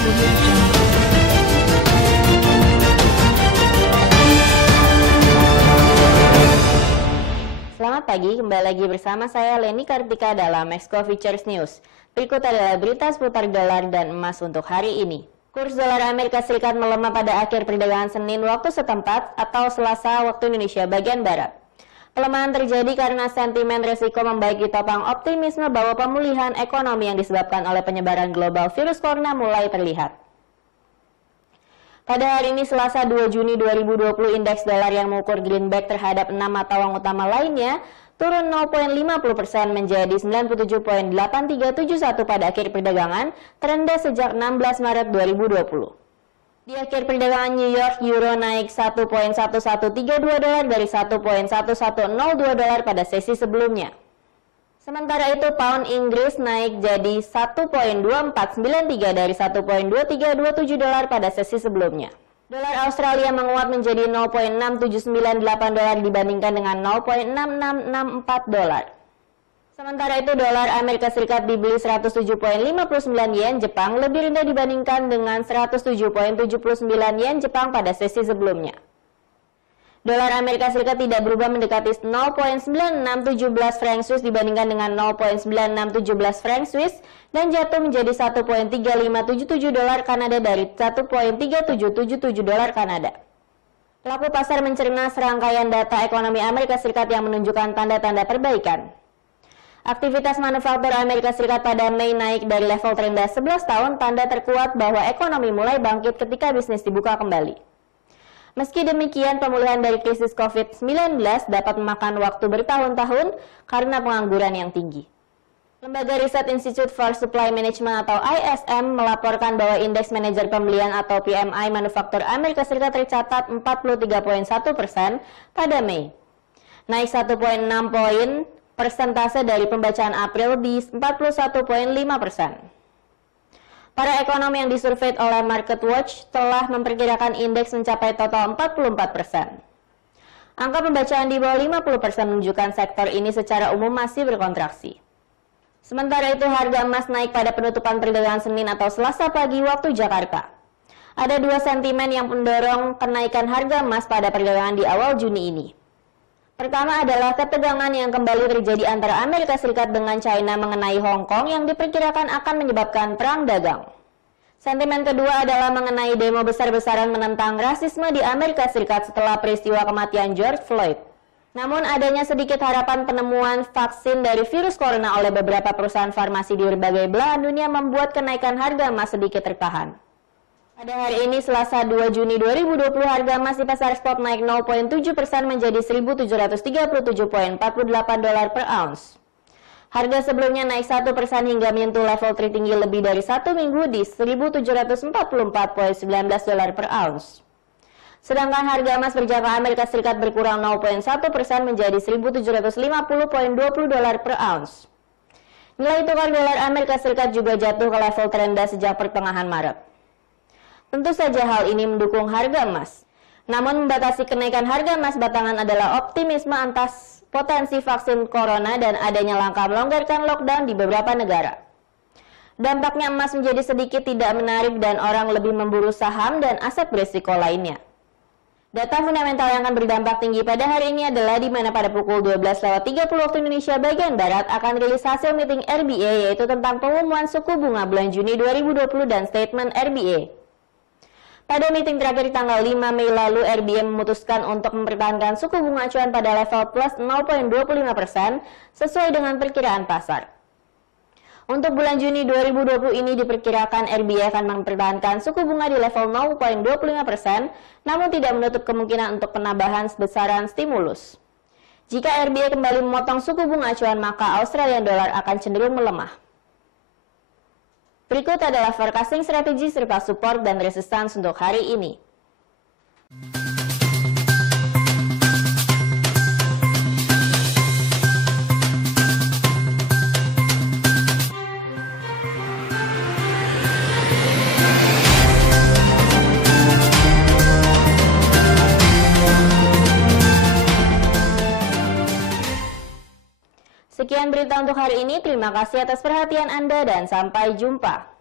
Selamat pagi, kembali lagi bersama saya Leni Kartika dalam Exco Futures News. Berikut adalah berita seputar dolar dan emas untuk hari ini. Kurs dolar Amerika Serikat melemah pada akhir perdagangan Senin waktu setempat atau Selasa waktu Indonesia bagian Barat. Pelemahan terjadi karena sentimen resiko membaik ditopang optimisme bahwa pemulihan ekonomi yang disebabkan oleh penyebaran global virus corona mulai terlihat. Pada hari ini Selasa 2 Juni 2020, indeks dolar yang mengukur greenback terhadap 6 mata uang utama lainnya turun 0,50% menjadi 97.8371 pada akhir perdagangan, terendah sejak 16 Maret 2020. Di akhir perdagangan New York, euro naik 1.1132 dolar dari 1.1102 dolar pada sesi sebelumnya. Sementara itu, pound Inggris naik jadi 1.2493 dari 1.2327 dolar pada sesi sebelumnya. Dolar Australia menguat menjadi 0.6798 dolar dibandingkan dengan 0.6664 dolar. Sementara itu, dolar Amerika Serikat dibeli 107.59 yen Jepang, lebih rendah dibandingkan dengan 107.79 yen Jepang pada sesi sebelumnya. Dolar Amerika Serikat tidak berubah mendekati 0.9617 franc Swiss dibandingkan dengan 0.9617 franc Swiss dan jatuh menjadi 1.3577 dolar Kanada dari 1.3777 dolar Kanada. Pelaku pasar mencerna serangkaian data ekonomi Amerika Serikat yang menunjukkan tanda-tanda perbaikan. Aktivitas manufaktur Amerika Serikat pada Mei naik dari level terendah 11 tahun, tanda terkuat bahwa ekonomi mulai bangkit ketika bisnis dibuka kembali. Meski demikian, pemulihan dari krisis COVID-19 dapat memakan waktu bertahun-tahun karena pengangguran yang tinggi. Lembaga Riset Institute for Supply Management atau ISM melaporkan bahwa indeks manajer pembelian atau PMI manufaktur Amerika Serikat tercatat 43.1% pada Mei. Naik 1,6 poin persentase dari pembacaan April di 41.5%. Para ekonom yang disurvei oleh MarketWatch telah memperkirakan indeks mencapai total 44%. Angka pembacaan di bawah 50% menunjukkan sektor ini secara umum masih berkontraksi. Sementara itu, harga emas naik pada penutupan perdagangan Senin atau Selasa pagi waktu Jakarta. Ada dua sentimen yang mendorong kenaikan harga emas pada perdagangan di awal Juni ini. Pertama adalah ketegangan yang kembali terjadi antara Amerika Serikat dengan China mengenai Hong Kong yang diperkirakan akan menyebabkan perang dagang. Sentimen kedua adalah mengenai demo besar-besaran menentang rasisme di Amerika Serikat setelah peristiwa kematian George Floyd. Namun adanya sedikit harapan penemuan vaksin dari virus corona oleh beberapa perusahaan farmasi di berbagai belahan dunia membuat kenaikan harga emas sedikit tertahan. Pada hari ini, Selasa 2 Juni 2020, harga emas di pasar spot naik 0,7% menjadi 1.737,48 dolar per ounce. Harga sebelumnya naik 1% hingga menyentuh level tertinggi lebih dari 1 minggu di 1.744,19 dolar per ounce. Sedangkan harga emas berjangka Amerika Serikat berkurang 0,1% menjadi 1.750,20 dolar per ounce. Nilai tukar dolar Amerika Serikat juga jatuh ke level terendah sejak pertengahan Maret. Tentu saja hal ini mendukung harga emas. Namun membatasi kenaikan harga emas batangan adalah optimisme atas potensi vaksin corona dan adanya langkah melonggarkan lockdown di beberapa negara. Dampaknya emas menjadi sedikit tidak menarik dan orang lebih memburu saham dan aset berisiko lainnya. Data fundamental yang akan berdampak tinggi pada hari ini adalah di mana pada pukul 12.30 waktu Indonesia bagian Barat akan rilis hasil meeting RBA yaitu tentang pengumuman suku bunga bulan Juni 2020 dan statement RBA. Pada meeting terakhir tanggal 5 Mei lalu, RBA memutuskan untuk mempertahankan suku bunga acuan pada level plus 0,25% sesuai dengan perkiraan pasar. Untuk bulan Juni 2020 ini diperkirakan RBA akan mempertahankan suku bunga di level 0,25%, namun tidak menutup kemungkinan untuk penambahan besaran stimulus. Jika RBA kembali memotong suku bunga acuan, maka Australian dollar akan cenderung melemah. Berikut adalah forecasting strategi serta support dan resistance untuk hari ini. Sekian berita untuk hari ini. Terima kasih atas perhatian Anda dan sampai jumpa.